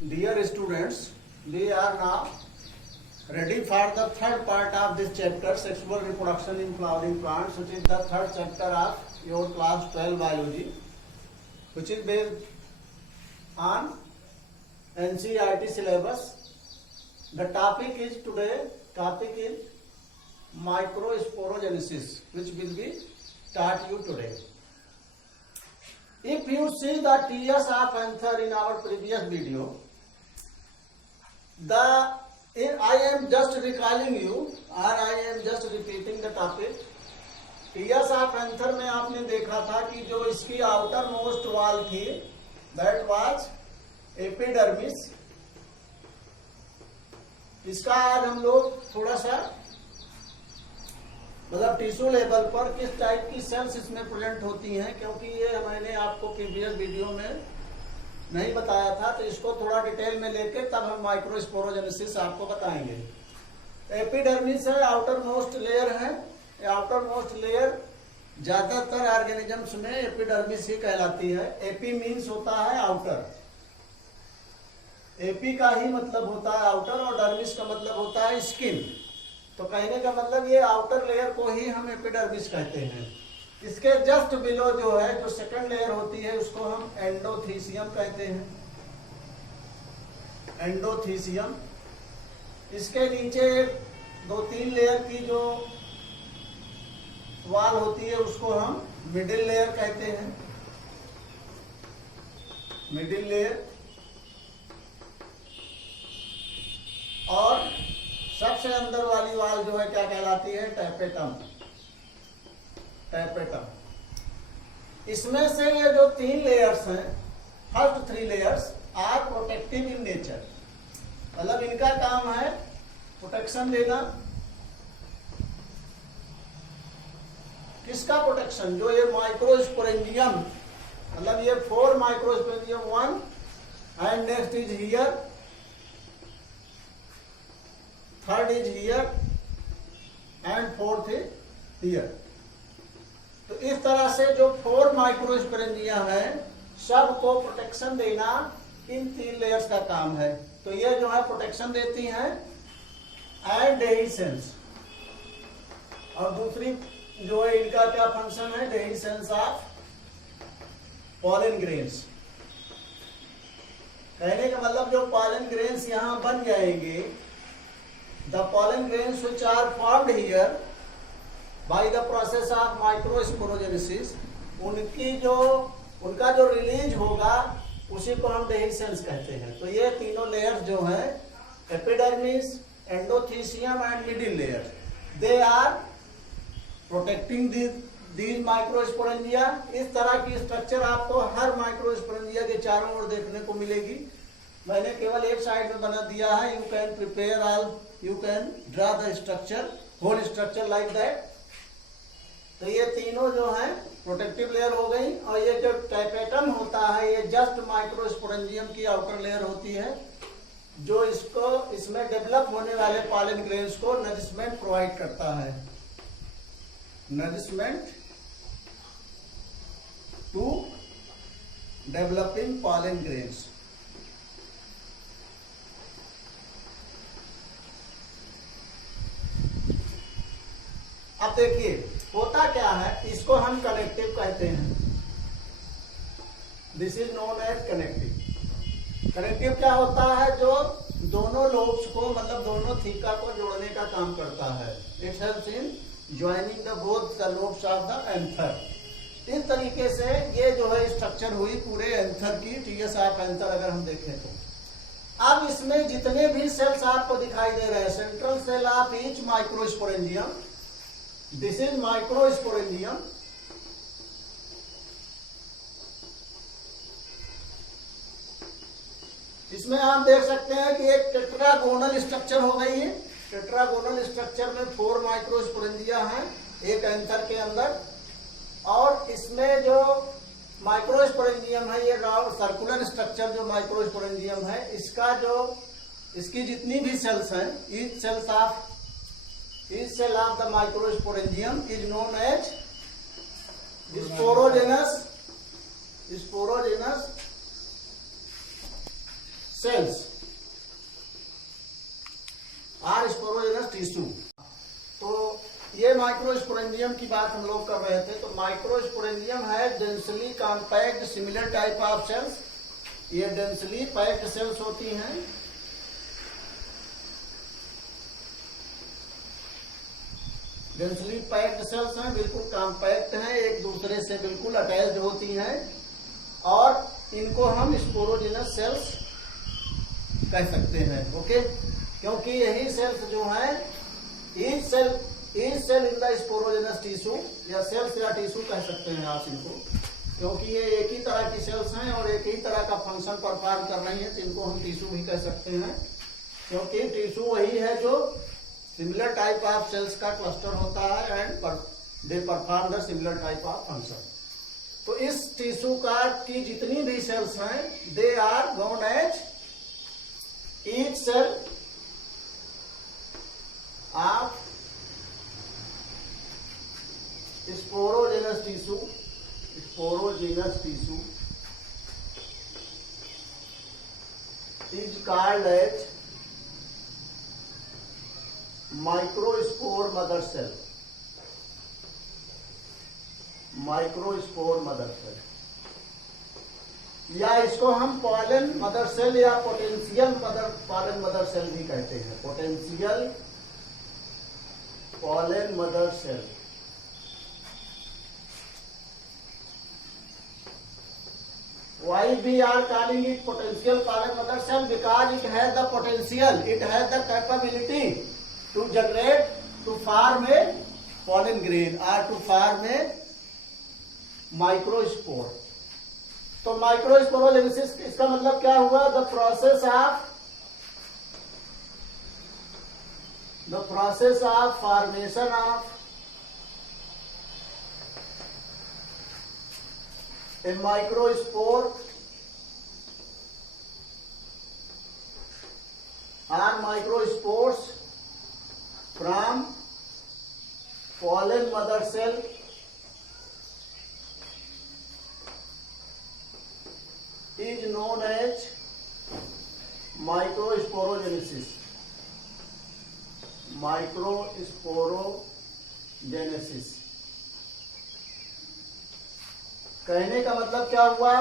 Dear students, we are now ready for the third part of this chapter, sexual reproduction in flowering plants, which is the third chapter of your class 12 biology, which is based on NCERT syllabus. The topic is microsporogenesis, which will be taught you today. If you see the TS of anther in our previous video, I am just recalling you or I am just repeating the topic. TS of anther में आपने देखा था कि जो इसकी outer most wall थी, that was epidermis. इसका आज हम लोग थोड़ा सा मतलब टिश्यू लेवल पर किस टाइप की सेल्स इसमें प्रेजेंट होती हैं, क्योंकि ये मैंने आपको प्रीवियस वीडियो में नहीं बताया था, तो इसको थोड़ा डिटेल में लेके तब हम माइक्रोस्पोरोजेनेसिस आपको बताएंगे. एपिडर्मिस है, आउटर मोस्ट लेयर है. आउटर मोस्ट लेयर ज्यादातर ऑर्गेनिजम्स में एपिडर्मिस ही कहलाती है. एपी मीन्स होता है आउटर. एपी का ही मतलब होता है आउटर और डर्मिस का मतलब होता है स्किन. तो कहने का मतलब ये आउटर लेयर को ही हम एपिडर्मिस कहते हैं. इसके जस्ट बिलो जो है, जो सेकंड लेयर होती है, उसको हम एंडोथीसियम कहते हैं. एंडोथीसियम. इसके नीचे 2-3 लेयर की जो वाल होती है उसको हम मिडिल लेयर कहते हैं. Middle layer. और सबसे अंदर वाली वाल जो है क्या कहलाती है? टैपेटम. टैपेटम. इसमें से ये जो 3 लेयर्स हैं, first 3 layers are protective in nature. मतलब इनका काम है प्रोटेक्शन देना. किसका प्रोटेक्शन? जो ये माइक्रोस्पोरेंजियम, मतलब ये 4 microsporangium 1 and next is here, third is here and fourth is here. तो इस तरह से जो 4 माइक्रोस्पोरेंजिया है, सबको प्रोटेक्शन देना इन 3 लेयर्स का काम है. तो ये जो है प्रोटेक्शन देती हैं एंड डेहिसेंस. और दूसरी जो है इनका क्या फंक्शन है? Dehiscence of pollen grains. कहने का मतलब जो पॉलन ग्रेन्स यहां बन जाएंगे, the pollen grains which are formed here by the process of microsporogenesis, उनका जो रिलीज होगा उसी को हम डेहिसेंस कहते हैं. तो ये तीनों लेयर्स जो हैं, epidermis, endothecium and middle layer, they are protecting these microsporangia. इस तरह की स्ट्रक्चर आपको हर माइक्रोस्पोरेंजिया के चारों ओर देखने को मिलेगी. मैंने केवल एक साइड में बना दिया है. You can prepare all, you can draw the structure, whole structure like that. तो ये तीनों जो है प्रोटेक्टिव लेयर हो गई. और ये जो टैपेटम होता है, ये जस्ट माइक्रोस्पोरेंजियम की आउटर लेयर होती है, जो इसमें डेवलप होने वाले पॉलन ग्रेन्स को नरिशमेंट प्रोवाइड करता है. Nourishment to developing pollen grains. अब देखिए होता क्या है, इसको हम कनेक्टिव कहते हैं. This is known as connective. Connective क्या होता है? जो दोनों लोब्स को, मतलब दोनों थीका को जोड़ने का काम करता है. It helps in joining the both the lobes of the anther. इस तरीके से ये जो है स्ट्रक्चर हुई पूरे एंथर की, टीएस ऑफ एंथर अगर हम देखें तो. अब इसमें जितने भी सेल्स आपको दिखाई दे रहे हैं, central cell of each microsporangium, this is microsporangium. इसमें आप देख सकते हैं कि एक टेट्रागोनल स्ट्रक्चर हो गई है. टेट्रागोनल स्ट्रक्चर में 4 माइक्रोस्पोरेंजिया हैं एक एंथर के अंदर. और इसमें जो माइक्रोस्पोरेंजियम है, ये राउंड सर्कुलर स्ट्रक्चर जो माइक्रोस्पोरेंजियम है, इसकी जितनी भी सेल्स हैं, each cell of the microsporangium is known as sporogenous cells are sporogenous tissue। तो ये माइक्रोस्पोरेंजियम की बात हम लोग कर रहे थे। तो माइक्रोस्पोरेंजियम है densely compact similar type of cells. ये डेंसली पैक्ड सेल्स होती हैं। डेंसली पैक्ड सेल्स हैं, बिल्कुल कॉम्पैक्ट हैं, एक दूसरे से बिल्कुल अटैच्ड होती हैं और इनको हम स्पोरोजिनस सेल्स कह सकते हैं। ओके, क्योंकि यही सेल्स जो हैं each cell in the sporogenous tissue या सेल्स या टिश्यू कह सकते हैं आप इनको, क्योंकि ये एक ही तरह की सेल्स हैं और एक ही तरह का फंक्शन परफॉर्म कर रही हैं, तो इनको हम टिश्यू भी कह सकते हैं। क्योंकि टिश्यू वही है जो सिमिलर टाइप ऑफ सेल्स का क्लस्टर होता है and they perform the similar type of function. तो इस टिश्यू का की जितनी भी सेल्स हैं they are known as each cell of sporogenous tissue. Sporogenous tissue is called as microspore mother cell। Microspore mother cell, या इसको हम पॉलन मदर सेल या पोटेंशियल पॉलन मदर सेल भी कहते हैं। Potential pollen mother cell. Why we are calling it potential pollen mother cell? Because it has the potential, it has the capability to generate, to form a pollen grain or to form a microspore। तो microsporogenesis इसका मतलब क्या हुआ? The process of formation of a microspore or microspores from pollen mother cell is known as microsporogenesis। Microsporogenesis कहने का मतलब क्या हुआ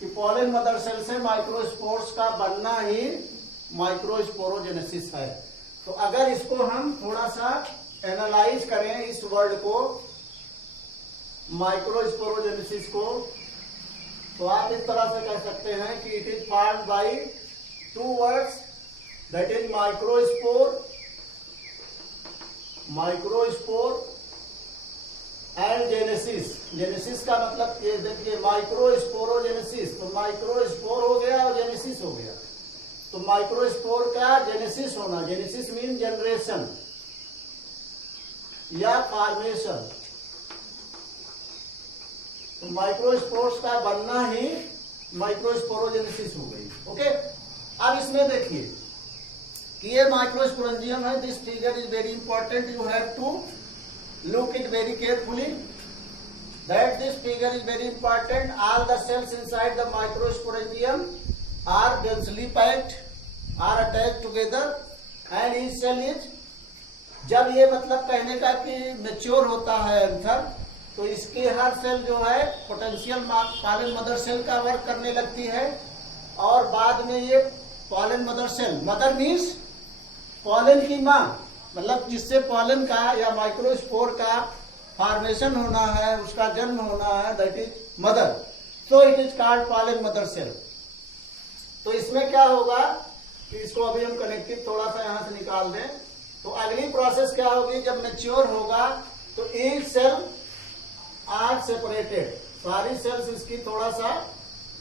कि पॉलन मदर सेल से माइक्रोस्पोर्स का बनना ही माइक्रोस्पोरोजेनेसिस है। तो अगर इसको हम थोड़ा सा एनालाइज करें इस वर्ड को, माइक्रोस्पोरोजेनेसिस को, तो आप इस तरह से कह सकते हैं कि it is formed by two words, that is microspore and genesis. Genesis का मतलब ये देखिए माइक्रोस्पोरोजेनेसिस, तो माइक्रोस्पोर हो गया और जेनेसिस हो गया। तो माइक्रोस्पोर का जेनेसिस होना, जेनेसिस मीन जनरेशन या फॉर्मेशन, तो माइक्रोस्पोर्स का बनना ही माइक्रोस्पोरोजेनेसिस हो गई। ओके, अब इसमें देखिए कि ये माइक्रोस्पोरेंजियम है। This figure is very important, you have to look it very carefully, that this figure is very important। All the cells inside the microsporangium are densely packed, are attached together and each cell is, जब ये मतलब कहने का कि mature होता है anther, तो इसके हर सेल जो है पोटेंशियल पॉलन मदर सेल का वर्क करने लगती है और बाद में ये pollen mother cell, mother means pollen की माँ, मतलब जिससे पॉलन का या माइक्रोस्पोर का फॉर्मेशन होना है, उसका जन्म होना है, that is mother. So it is called pollen mother cell. तो इसमें क्या होगा कि इसको अभी हम कनेक्टिव थोड़ा सा यहां से निकाल दें, तो अगली प्रोसेस क्या होगी, जब मैच्योर होगा तो ईच सेल आर सेपरेटेड, सारी सेल्स इसकी थोड़ा सा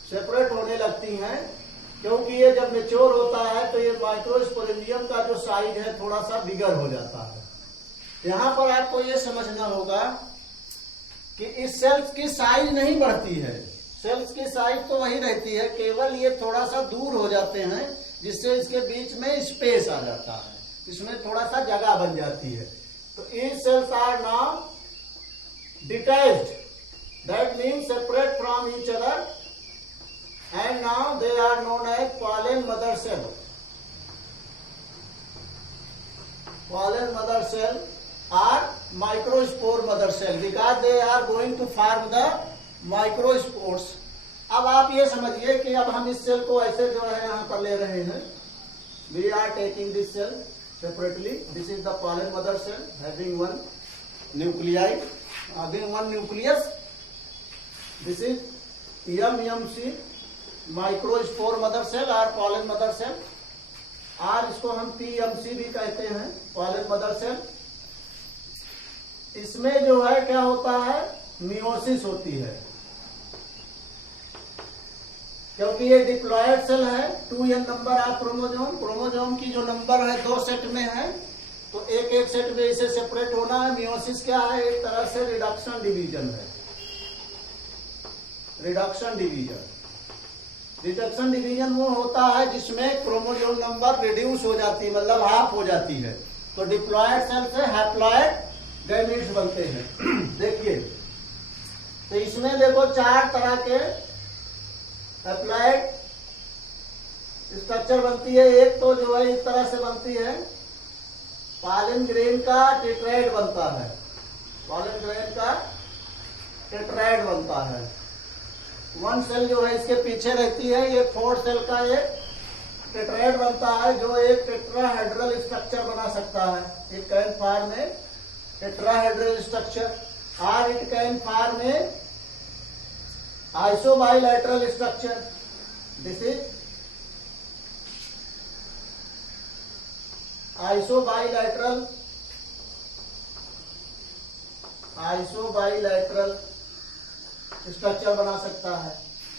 सेपरेट होने लगती हैं, क्योंकि ये जब मैच्योर होता है तो ये माइक्रोस्पोरेंजियम का जो साइज है थोड़ा सा बिगर हो जाता है। यहां पर आपको ये समझना होगा कि इस सेल्स की साइज नहीं बढ़ती है, सेल्स की साइज तो वही रहती है, केवल ये थोड़ा सा दूर हो जाते हैं जिससे इसके बीच में स्पेस आ जाता है, इसमें थोड़ा सा जगह बन जाती है। तो each cells are now detached, that means separate from each other and now they are known as pollen mother cell. Pollen mother cell or microspore mother cell because they are going to form the microspores. अब आप ये समझिए कि अब हम इस cell को ऐसे जो है यहाँ पर ले रहे हैं. We are taking this cell separately. This is the pollen mother cell having one nuclei, having one nucleus. This is MMC microspore mother cell or pollen mother cell, और इसको हम PMC भी कहते हैं, pollen mother cell. इसमें जो है क्या होता है, मियोसिस होती है, क्योंकि ये डिप्लॉयड सेल है. 2n number of chromosome. Chromosome की जो नंबर है 2 सेट में है, तो एक एक सेट में इसे सेपरेट होना है. मियोसिस क्या है, एक तरह से रिडक्शन डिवीजन है. रिडक्शन डिवीजन वो होता है जिसमें क्रोमोजोम नंबर रिड्यूस हो जाती है, मतलब हाफ हो जाती है. तो डिप्लॉयड सेल से हैप्लॉयड गैमीट्स बनते हैं. देखिए, तो इसमें देखो 4 तरह के हैप्लॉयड स्ट्रक्चर बनती है. एक तो जो है इस तरह से बनती है, पॉलन ग्रेन का टेट्राएड बनता है. पॉलन ग्रेन का टेट्राएड बनता है. वन सेल जो है इसके पीछे रहती है, ये 4 सेल का एक टेट्राएड बनता है जो एक टेट्राहेड्रल स्ट्रक्चर बना सकता है. It can form a tetrahedral structure और it can form a isobilateral structure. This is isobilateral structure बना सकता है,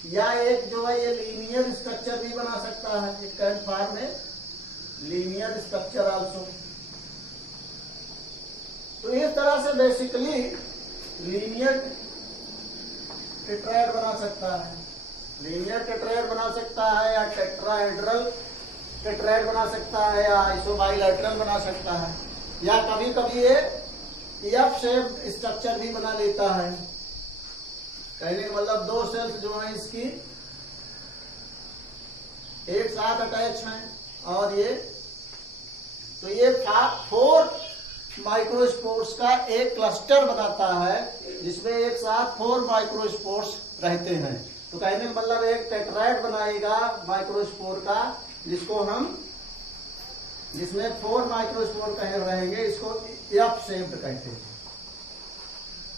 या एक जो है ये लीनियर स्ट्रक्चर भी बना सकता है. It can form a linear structure also. तो इस तरह से बेसिकली लीनियर टेट्राएड बना सकता है, लीनियर टेट्राएड बना सकता है, या टेट्राहेड्रल टेट्राएड बना सकता है, या आइसोबाइलैटरल बना सकता है, या कभी कभी ये एफ शेप स्ट्रक्चर भी बना लेता है. कहने का मतलब 2 सेल्स जो है इसकी एक साथ अटैच हैं, और ये तो ये 4 माइक्रोस्पोर्स का एक क्लस्टर बनाता है जिसमें एक साथ 4 माइक्रोस्पोर्स रहते हैं. तो कहने का मतलब एक टेट्राएड बनाएगा माइक्रोस्पोर का, जिसमें 4 माइक्रोस्पोर कहे रहेंगे, इसको एफ शेप्ड कहते हैं.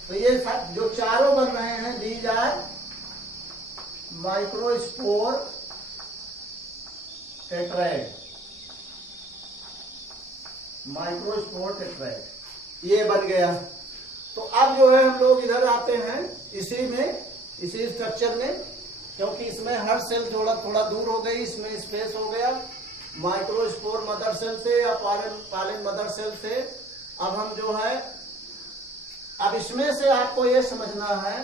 तो ये जो चारों बन रहे हैं, दीज आर माइक्रोस्पोर टेट्राएड. माइक्रोस्पोर टेट्राएड ये बन गया. तो अब जो है हम लोग इधर आते हैं इसी स्ट्रक्चर में, क्योंकि इसमें हर सेल थोड़ा दूर हो गई, इसमें स्पेस हो गया. माइक्रोस्पोर मदर सेल से या पॉलन मदर सेल से अब हम जो है, अब इसमें से आपको ये समझना है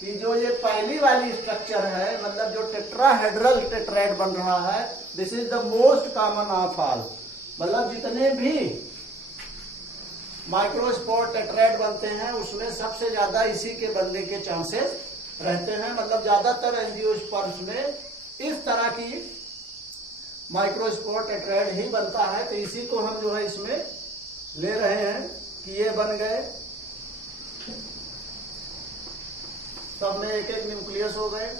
कि जो ये पहली वाली स्ट्रक्चर है, मतलब जो टेट्राहेड्रल टेट्राएड बन रहा है, this is the most common of all. मतलब जितने भी माइक्रोस्पोर टेट्राएड बनते हैं उसमें सबसे ज्यादा इसी के बनने के चांसेस रहते हैं. मतलब ज्यादातर एंजियोस्पर्म्स में इस तरह की माइक्रोस्पोर टेट्राएड ही बनता है. तो इसी को हम जो है इसमें ले रहे हैं कि ये बन गए, सब में एक एक न्यूक्लियस हो गए.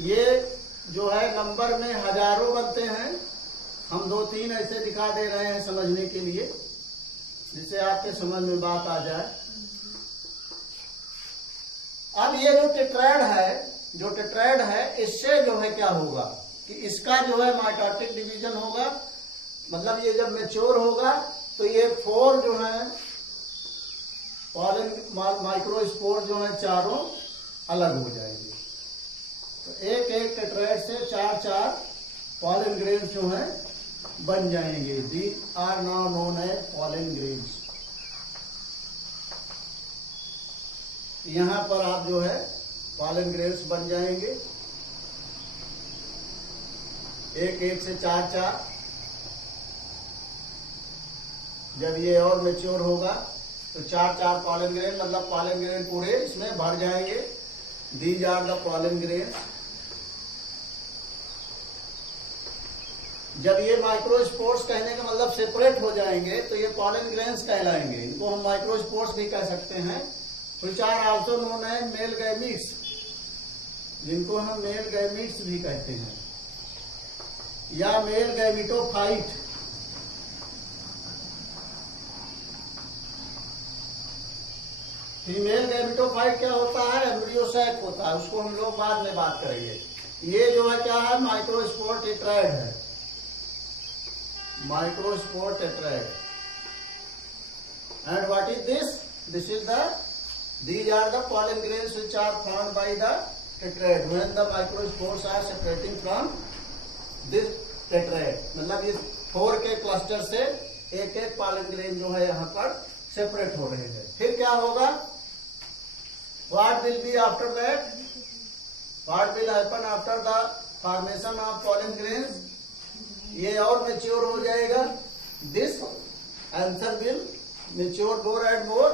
ये जो है नंबर में हजारों बनते हैं. हम 2-3 ऐसे दिखा दे रहे हैं समझने के लिए, जिससे आपके समझ में बात आ जाए. अब ये जो टेट्राएड है, इससे जो है क्या होगा कि इसका जो है माइटोटिक डिवीजन होगा. मतलब ये जब मैच्योर होगा तो ये 4 जो है पॉलन माइक्रोस्पोर जो है चारों अलग हो जाएंगे. तो एक एक टेट्राएड से 4 पॉलन ग्रेन्स जो है बन जाएंगे. These are now known as pollen grains. यहां पर आप जो है पॉलन ग्रेन्स बन जाएंगे, एक से 4. जब ये और मैच्योर होगा तो 4 पॉलन ग्रेन, मतलब पॉलन ग्रेन पूरे इसमें भर जाएंगे. These are the pollen grains. जब ये माइक्रोस्पोर्स कहने का मतलब सेपरेट हो जाएंगे तो ये पॉलन ग्रेन्स कहलाएंगे। इनको हम माइक्रोस्पोर्स भी कह सकते हैं, which are also known as male gametes, जिनको हम मेल गैमीट्स भी कहते हैं, या मेल गैमिटोफाइट। फीमेल गैमिटोफाइट क्या होता है? एम्ब्रियोसैक होता है, उसको हम लोग बाद में बात करेंगे। ये जो है क्या है? माइक्रोस्पोर टेट्राइड है, microspore tetrad. And what is this? This is these are the pollen grains which are formed by the tetrad when the microspores are separating from this tetrad। मतलब इस 4 के क्लस्टर से एक एक pollen grain जो है यहाँ पर सेपरेट हो रहे हैं। फिर क्या होगा? What will be after that? What will happen after the formation of pollen grains? ये और मेच्योर हो जाएगा। This anther will mature more and more,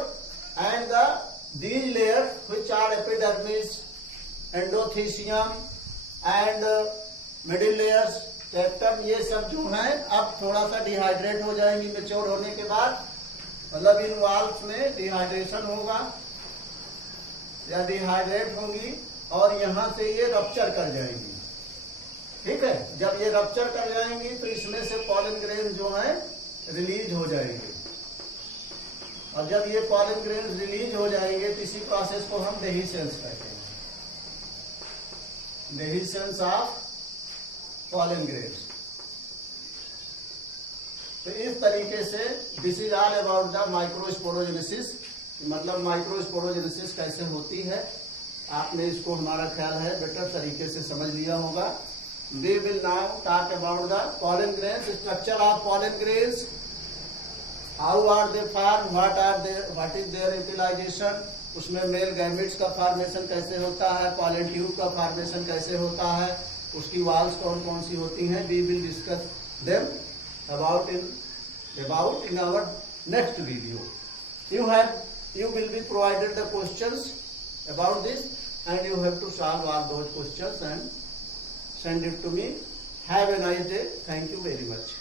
and these layers which are epidermis, endothecium and middle layers, tectum, ये सब जो है अब थोड़ा सा डिहाइड्रेट हो जाएंगी मेच्योर होने के बाद। मतलब इन वाल्व्स में डिहाइड्रेशन होगा या डिहाइड्रेट होंगी और यहां से ये रप्चर कर जाएंगी। ठीक है, जब ये रप्चर कर जाएंगी तो इसमें से पॉलन ग्रेन जो है रिलीज हो जाएंगे, और जब ये पॉलन ग्रेन रिलीज हो जाएंगे तो इसी प्रोसेस को हम डेहिसेंस कहते हैं, डेहिसेंस ऑफ पॉलन ग्रेन्स। तो इस तरीके से this is all about the microsporogenesis, मतलब माइक्रोस्पोरोजेनेसिस कैसे होती है। आपने इसको, हमारा ख्याल है, बेटर तरीके से समझ लिया होगा। We will now talk about the pollen grains, structure of pollen grains, how are they formed, what is their utilization, उसमें मेल गैमेट्स का फॉर्मेशन कैसे होता है, पॉलन ट्यूब का फॉर्मेशन कैसे होता है, उसकी वॉल्स कौन कौन सी होती हैं। We will discuss them about in our next video. You will be provided the questions about this, and you have to solve all those questions and send it to me. Have a nice day. Thank you very much.